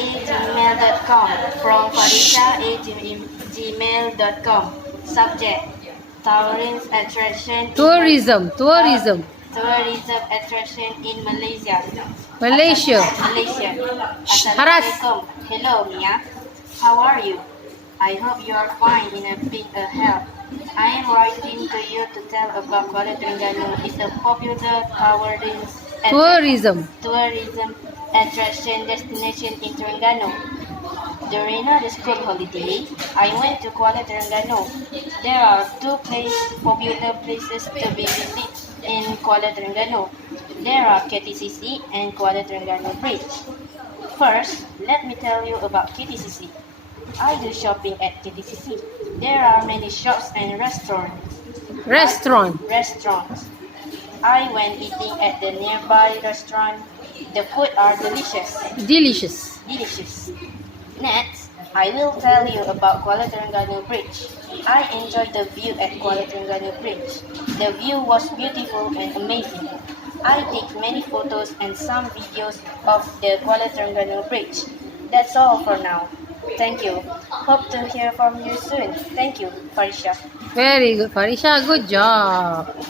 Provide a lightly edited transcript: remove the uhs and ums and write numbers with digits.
farisha@gmail.com. From farisha@gmail.com. Subject: Taurines attraction. Tourism. Tourism attraction in Malaysia. Malaysia. Malaysia. Haras. Assalamualaikum. Hello, Mia. How are you? I hope you are fine in a big health. I am writing to you to tell about Kuala Terengganu. It's a popular tourism attraction destination in Terengganu. During the school holiday, I went to Kuala Terengganu. There are two popular places to be visited in Kuala Terengganu. There are KTCC and Kuala Terengganu Bridge. First, let me tell you about KTCC. I do shopping at KTCC. There are many shops and restaurants. I went eating at the nearby restaurant. The food are delicious. Next, I will tell you about Kuala Terengganu Bridge. I enjoyed the view at Kuala Terengganu Bridge. The view was beautiful and amazing. I take many photos and some videos of the Kuala Terengganu Bridge. That's all for now. Thank you. Hope to hear from you soon. Thank you, Farisha. Very good, Farisha. Good job.